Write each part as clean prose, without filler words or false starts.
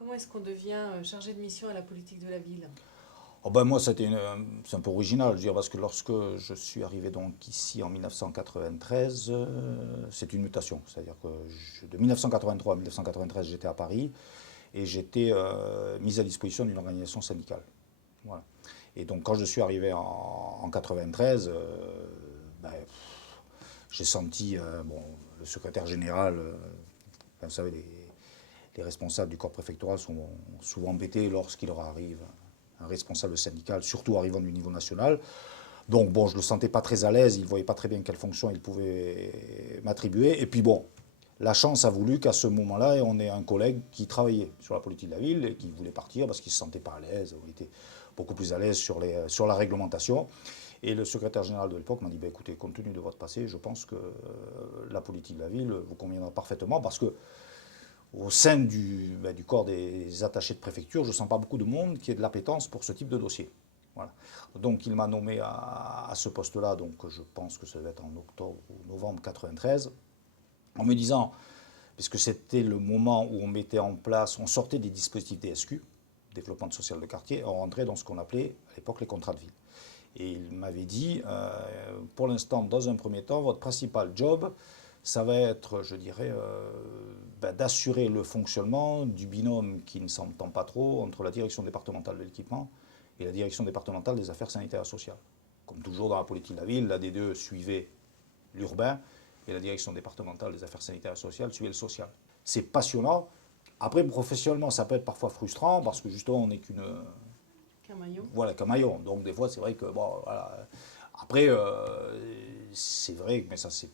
Comment est-ce qu'on devient chargé de mission à la politique de la ville? Oh ben moi, c'est un peu original, je veux dire, parce que lorsque je suis arrivé donc ici en 1993, c'est une mutation. C'est-à-dire que de 1983 à 1993, j'étais à Paris et j'étais mis à disposition d'une organisation syndicale. Voilà. Et donc quand je suis arrivé en 93, ben, j'ai senti, bon, le secrétaire général, enfin, vous savez, les responsables du corps préfectoral sont souvent embêtés lorsqu'il leur arrive un responsable syndical, surtout arrivant du niveau national. Donc bon, je ne le sentais pas très à l'aise, il ne voyait pas très bien quelle fonction il pouvait m'attribuer. Et puis bon, la chance a voulu qu'à ce moment-là, on ait un collègue qui travaillait sur la politique de la ville et qui voulait partir parce qu'il ne se sentait pas à l'aise, il était beaucoup plus à l'aise sur la réglementation. Et le secrétaire général de l'époque m'a dit, bah, écoutez, compte tenu de votre passé, je pense que la politique de la ville vous conviendra parfaitement parce que au sein du corps des attachés de préfecture, je ne sens pas beaucoup de monde qui ait de l'appétence pour ce type de dossier. Voilà. Donc il m'a nommé à ce poste-là, donc je pense que ça devait être en octobre ou novembre 93, en me disant, puisque c'était le moment où on mettait en place, on sortait des dispositifs DSQ, développement social de quartier, on rentrait dans ce qu'on appelait à l'époque les contrats de ville. Et il m'avait dit, pour l'instant, dans un premier temps, votre principal job, ça va être, je dirais, d'assurer le fonctionnement du binôme qui ne s'entend pas trop entre la direction départementale de l'équipement et la direction départementale des affaires sanitaires et sociales. Comme toujours dans la politique de la ville, la D2 suivait l'urbain et la direction départementale des affaires sanitaires et sociales suivait le social. C'est passionnant. Après, professionnellement, ça peut être parfois frustrant parce que justement, on n'est qu'une Qu'un maillon? voilà, qu'un maillon. Donc des fois, c'est vrai que bon, voilà. Après, c'est vrai, mais ça c'est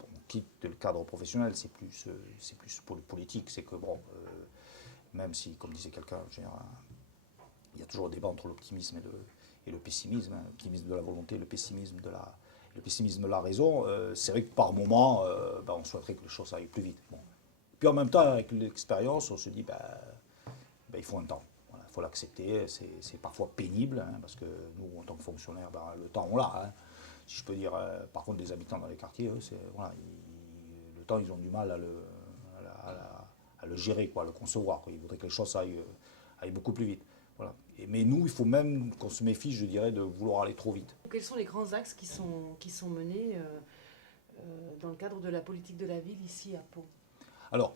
on quitte le cadre professionnel, c'est plus pour le politique, c'est que bon, même si, comme disait quelqu'un, il y a toujours un débat entre l'optimisme et le pessimisme, hein, l'optimisme de la volonté, le pessimisme de la raison. C'est vrai que par moment, ben, on souhaiterait que les choses aillent plus vite. Bon. Puis en même temps, avec l'expérience, on se dit, ben, il faut un temps. Voilà, il faut l'accepter. C'est parfois pénible, hein, parce que nous, en tant que fonctionnaires, ben, le temps, on l'a. Hein. Si je peux dire, par contre, les habitants dans les quartiers, eux, voilà, le temps, ils ont du mal à le gérer, quoi, à le concevoir. Quoi. Ils voudraient que les choses aillent beaucoup plus vite. Voilà. Mais nous, il faut même qu'on se méfie, je dirais, de vouloir aller trop vite. Quels sont les grands axes qui sont menés dans le cadre de la politique de la ville ici à Pau? Alors,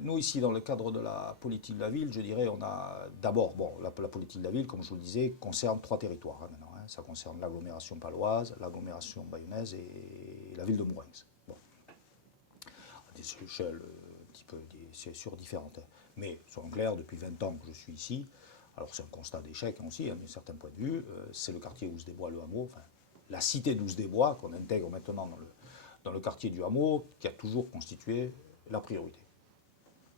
nous ici, dans le cadre de la politique de la ville, je dirais, on a d'abord, bon, la politique de la ville, comme je vous le disais, concerne 3 territoires hein, maintenant. Hein. Ça concerne l'agglomération paloise, l'agglomération bayonnaise et la ville de Mourenx. Bon, à des échelles un petit peu, c'est sur différentes. Hein. Mais, soyons clairs, depuis 20 ans que je suis ici, alors c'est un constat d'échec hein, aussi, hein, d'un certain point de vue, c'est le quartier Ouse-des-Bois, le hameau, enfin, la cité d'Ouse-des-Bois, qu'on intègre maintenant dans le quartier du hameau, qui a toujours constitué la priorité.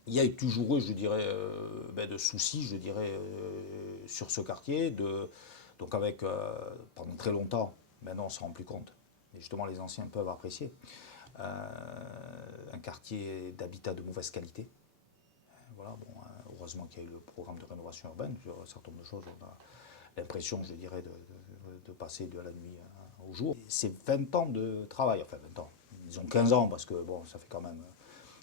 Il y a toujours eu, je dirais, de soucis, je dirais, sur ce quartier. Donc avec, pendant très longtemps, maintenant on ne se rend plus compte, mais justement les anciens peuvent apprécier, un quartier d'habitat de mauvaise qualité. Voilà, bon, heureusement qu'il y a eu le programme de rénovation urbaine, sur un certain nombre de choses, on a l'impression, je dirais, de passer de la nuit au jour. C'est 20 ans de travail, enfin 20 ans, disons 15 ans, parce que bon, ça fait quand même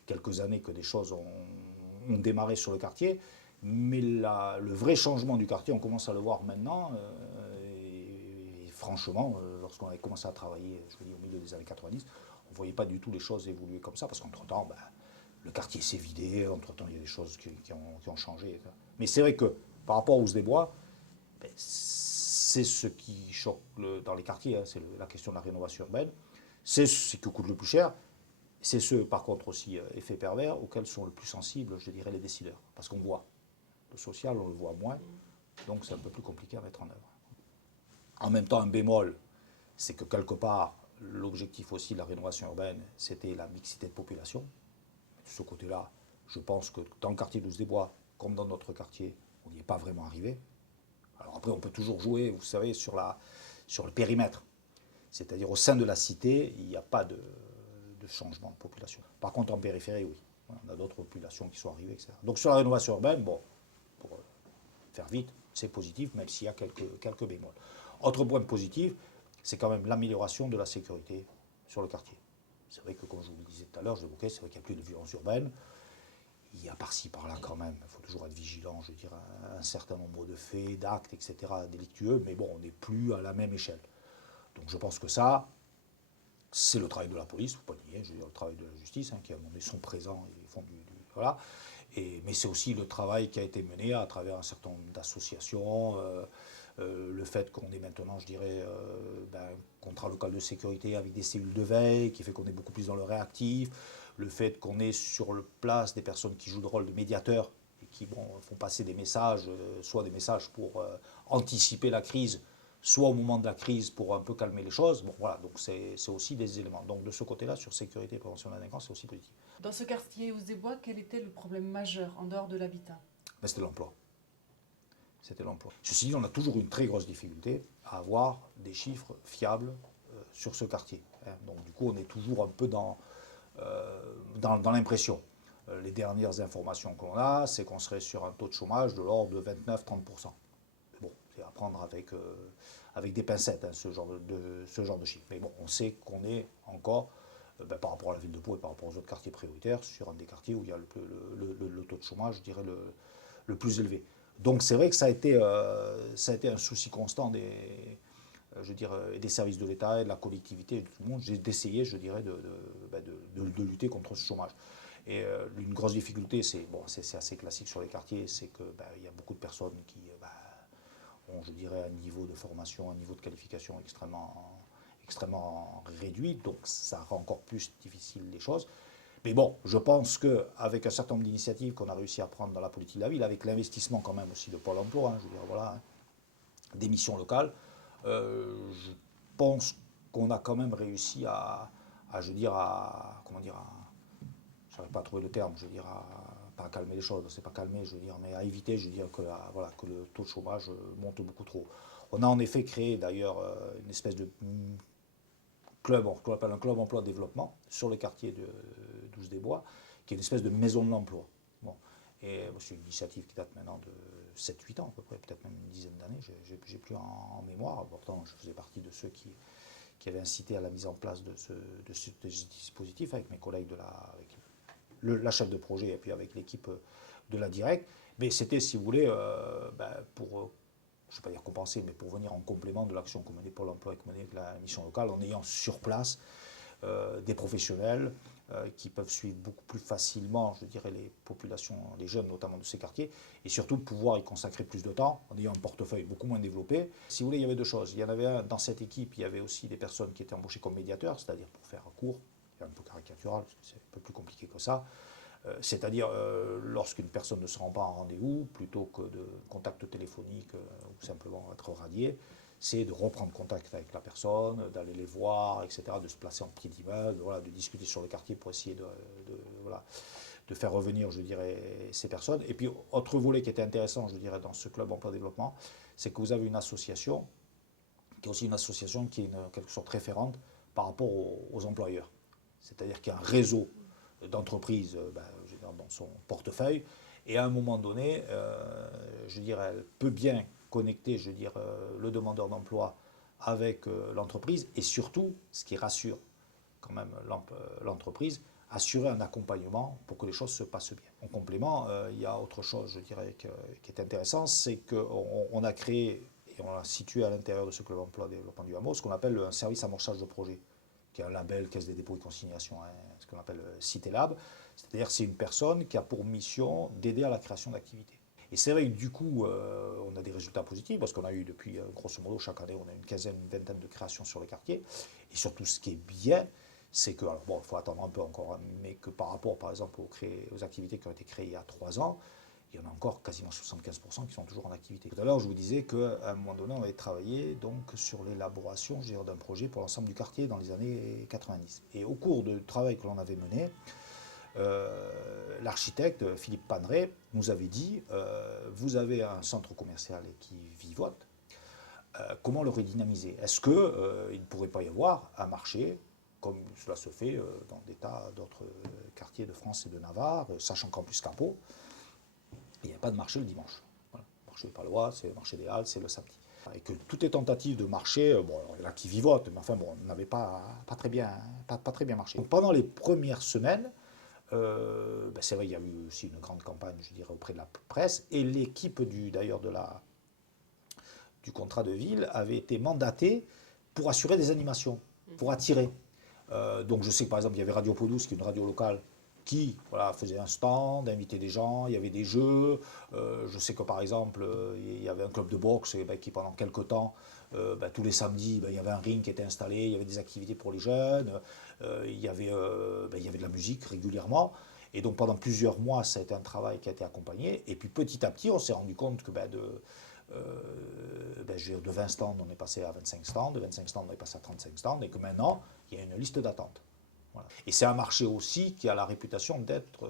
quelques années que des choses ont démarré sur le quartier, mais le vrai changement du quartier, on commence à le voir maintenant. Et franchement, lorsqu'on avait commencé à travailler, je veux dire, au milieu des années 90, on ne voyait pas du tout les choses évoluer comme ça, parce qu'entre-temps, ben, le quartier s'est vidé, entre-temps, il y a des choses qui ont changé. Mais c'est vrai que par rapport aux Des-Bois, ben, c'est ce qui choque dans les quartiers, hein, c'est la question de la rénovation urbaine. C'est ce qui coûte le plus cher. C'est ce, par contre, aussi, effet pervers, auxquels sont le plus sensibles, je dirais, les décideurs. Parce qu'on voit. Le social, on le voit moins, donc c'est un peu plus compliqué à mettre en œuvre. En même temps, un bémol, c'est que quelque part, l'objectif aussi de la rénovation urbaine, c'était la mixité de population. De ce côté-là, je pense que dans le quartier de des Bois, comme dans notre quartier, on n'y est pas vraiment arrivé. Alors après, on peut toujours jouer, vous savez, sur le périmètre. C'est-à-dire au sein de la cité, il n'y a pas de changement de population. Par contre, en périphérie, oui. On a d'autres populations qui sont arrivées, etc. Donc sur la rénovation urbaine, bon, pour faire vite, c'est positif, même s'il y a quelques bémols. Autre point positif, c'est quand même l'amélioration de la sécurité sur le quartier. C'est vrai que, comme je vous le disais tout à l'heure, je l'évoquais, c'est vrai qu'il n'y a plus de violence urbaine. il y a par-ci, par-là quand même, il faut toujours être vigilant, je dirais, un certain nombre de faits, d'actes, etc., délictueux, mais bon, on n'est plus à la même échelle. Donc je pense que ça, c'est le travail de la police, il ne faut pas nier, je veux dire, le travail de la justice, qui à un moment donné sont présents, ils font voilà. Mais c'est aussi le travail qui a été mené à travers un certain nombre d'associations, le fait qu'on ait maintenant, je dirais, un contrat local de sécurité avec des cellules de veille, qui fait qu'on est beaucoup plus dans le réactif, le fait qu'on ait sur le place des personnes qui jouent le rôle de médiateurs et qui font passer des messages, soit des messages pour anticiper la crise, soit au moment de la crise pour un peu calmer les choses. Bon, voilà, donc c'est aussi des éléments. Donc de ce côté-là, sur sécurité et prévention de la délinquance, c'est aussi positif. Dans ce quartier Ouse-des-Bois, quel était le problème majeur en dehors de l'habitat? Mais c'était l'emploi. C'était l'emploi. Ceci dit, on a toujours une très grosse difficulté à avoir des chiffres fiables sur ce quartier. Donc du coup, on est toujours un peu dans l'impression. Les dernières informations qu'on a, c'est qu'on serait sur un taux de chômage de l'ordre de 29-30%. Bon, c'est à prendre avec des pincettes, ce genre de chiffres. Mais bon, on sait qu'on est encore, par rapport à la ville de Pau et par rapport aux autres quartiers prioritaires, sur un des quartiers où il y a le taux de chômage, je dirais, le plus élevé. Donc c'est vrai que ça a été un souci constant des services de l'État et de la collectivité et de tout le monde, d'essayer, je dirais, de lutter contre ce chômage. Et une grosse difficulté, c'est assez classique sur les quartiers, c'est qu'il y a beaucoup de personnes qui ont, je dirais, un niveau de formation, un niveau de qualification extrêmement réduit, donc ça rend encore plus difficile les choses. Mais bon, je pense qu'avec un certain nombre d'initiatives qu'on a réussi à prendre dans la politique de la ville, avec l'investissement quand même aussi de Pôle emploi, je veux dire, voilà, des missions locales, je pense qu'on a quand même réussi je veux dire, comment dire, je n'arrive pas à trouver le terme, je veux dire, pas à calmer les choses, c'est pas calmer, je veux dire, mais à éviter, je veux dire, que le taux de chômage monte beaucoup trop. On a en effet créé d'ailleurs une espèce de club, qu'on appelle un club emploi développement, sur le quartier de Ouse-des-Bois, qui est une espèce de maison de l'emploi. Bon. Et c'est une initiative qui date maintenant de 7-8 ans à peu près, peut-être même une dizaine d'années, j'ai plus en mémoire. Pourtant, je faisais partie de ceux qui avaient incité à la mise en place de ce dispositif avec mes collègues, avec la chef de projet et puis avec l'équipe de la directe. Mais c'était, si vous voulez, pour je ne vais pas dire compenser, mais pour venir en complément de l'action que menait Pôle emploi et que menait la mission locale, en ayant sur place des professionnels qui peuvent suivre beaucoup plus facilement, je dirais, les populations, les jeunes notamment de ces quartiers, et surtout pouvoir y consacrer plus de temps en ayant un portefeuille beaucoup moins développé. Si vous voulez, il y avait deux choses. Il y en avait dans cette équipe, il y avait aussi des personnes qui étaient embauchées comme médiateurs, c'est-à-dire pour faire court, c'est un peu caricatural, c'est un peu plus compliqué que ça. C'est-à-dire, lorsqu'une personne ne se rend pas en rendez-vous, plutôt que de contact téléphonique ou simplement être radié, c'est de reprendre contact avec la personne, d'aller les voir, etc., de se placer en pied d'immeuble, voilà, de discuter sur le quartier pour essayer de faire revenir, je dirais, ces personnes. Et puis, autre volet qui était intéressant, je dirais, dans ce club emploi-développement, c'est que vous avez une association, qui est aussi une association qui est en quelque sorte référente par rapport aux employeurs. C'est-à-dire qu'il y a un réseau d'entreprises dans son portefeuille, et à un moment donné, je dirais, elle peut bien connecter, je dirais, le demandeur d'emploi avec l'entreprise, et surtout, ce qui rassure quand même l'entreprise, assurer un accompagnement pour que les choses se passent bien. En complément, il y a autre chose, je dirais, qui est intéressant, c'est qu'on a créé, et on l'a situé à l'intérieur de ce club emploi développement du hameau, ce qu'on appelle un service amorçage de projet, qui est un label Caisse des dépôts et consignations, ce qu'on appelle CITELAB. C'est-à-dire c'est une personne qui a pour mission d'aider à la création d'activités. Et c'est vrai que du coup, on a des résultats positifs, parce qu'on a eu depuis, grosso modo, chaque année, on a une quinzaine, une vingtaine de créations sur le quartier. Et surtout, ce qui est bien, c'est que, alors bon, il faut attendre un peu encore, mais que par rapport, par exemple, aux activités qui ont été créées il y a 3 ans, il y en a encore quasiment 75% qui sont toujours en activité. Tout à l'heure, je vous disais qu'à un moment donné, on avait travaillé donc, sur l'élaboration d'un projet pour l'ensemble du quartier dans les années 90. Et au cours du travail que l'on avait mené, l'architecte Philippe Paneret nous avait dit vous avez un centre commercial qui vivote, comment le redynamiser? Est-ce qu'il ne pourrait pas y avoir un marché comme cela se fait dans des tas d'autres quartiers de France et de Navarre, sachant qu'en plus qu'à Pau, il n'y a pas de marché le dimanche. Voilà. Le marché palois, c'est le marché des Halles, c'est le samedi. Et que toutes les tentatives de marché, bon, il y en a qui vivotent, mais enfin, bon, n'avaient pas très bien marché. Donc, pendant les premières semaines, C'est vrai, il y a eu aussi une grande campagne, je dirais, auprès de la presse, et l'équipe d'ailleurs du contrat de ville avait été mandatée pour assurer des animations, pour attirer. Donc je sais que par exemple, il y avait Radio Podous, qui est une radio locale, qui voilà, faisait un stand, invitait des gens, il y avait des jeux. Je sais que par exemple, il y avait un club de boxe qui pendant quelques temps, tous les samedis, il y avait un ring qui était installé, il y avait des activités pour les jeunes, il y avait de la musique régulièrement. Et donc pendant plusieurs mois, ça a été un travail qui a été accompagné. Et puis petit à petit, on s'est rendu compte que de 20 stands, on est passé à 25 stands, de 25 stands, on est passé à 35 stands, et que maintenant, il y a une liste d'attente. Voilà. Et c'est un marché aussi qui a la réputation d'être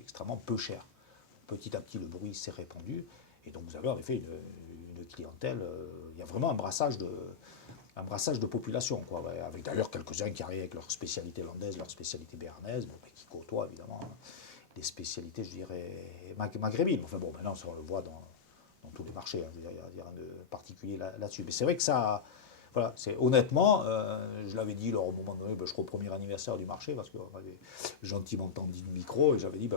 extrêmement peu cher. Petit à petit, le bruit s'est répandu, et donc vous avez en effet une clientèle, il y a vraiment un brassage de population, quoi, ouais, avec d'ailleurs quelques-uns qui arrivent avec leur spécialité landaise, leur spécialité béarnaise, qui côtoient évidemment des spécialités, je dirais, maghrébines. Enfin bon, maintenant, ça, on le voit dans tous les marchés, hein, il n'y a rien de particulier là-dessus. Mais c'est vrai que ça, voilà, honnêtement, je l'avais dit au moment donné, je crois au premier anniversaire du marché, parce qu'on avait gentiment tendu le micro, et j'avais dit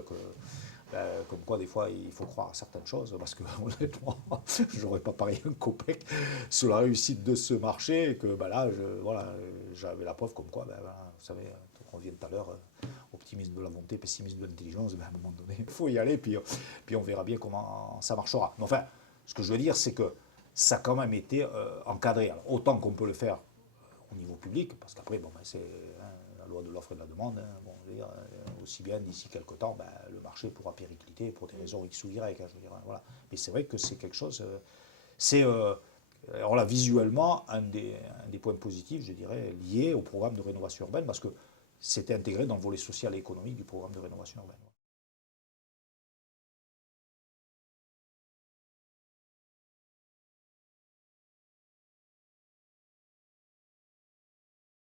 comme quoi des fois il faut croire à certaines choses, parce que honnêtement, je n'aurais pas parié un copec sur la réussite de ce marché, et que là, j'avais la preuve comme quoi, vous savez, on revient tout à l'heure, optimisme de la volonté, pessimisme de l'intelligence, à un moment donné, il faut y aller, puis on verra bien comment ça marchera. Mais enfin, ce que je veux dire, c'est que ça a quand même été encadré. Alors, autant qu'on peut le faire au niveau public, parce qu'après, c'est la loi de l'offre et de la demande. Je veux dire, aussi bien d'ici quelques temps, le marché pourra péricliter pour des raisons X ou Y. Je veux dire, voilà. Mais c'est vrai que c'est quelque chose. Alors là, visuellement, un des points positifs, je dirais, liés au programme de rénovation urbaine, parce que c'était intégré dans le volet social et économique du programme de rénovation urbaine.